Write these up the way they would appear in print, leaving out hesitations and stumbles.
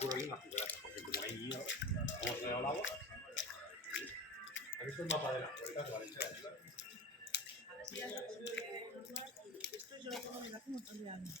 Puro ahí una figurata, porque como hay niños, como se le da el agua, ¿has visto el mapa de las puertas de Valencia de Ayuda? Esto yo lo tengo desde hace un montón de años.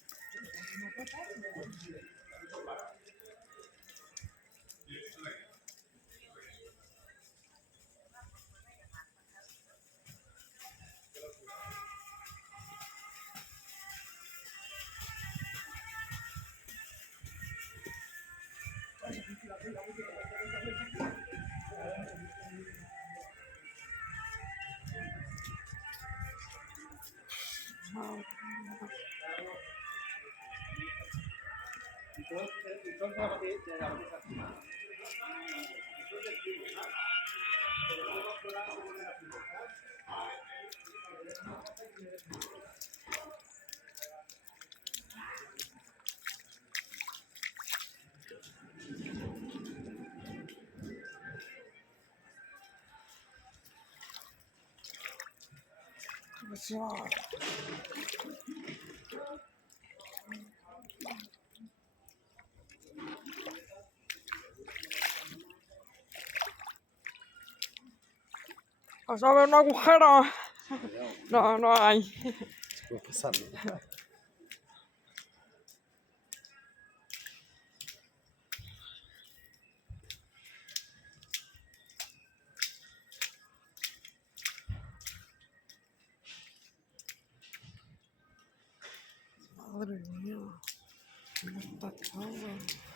¿Vas a ver un agujero? No, no hay. Puede pasar, ¿no? Madre mía, ¿cómo está todo?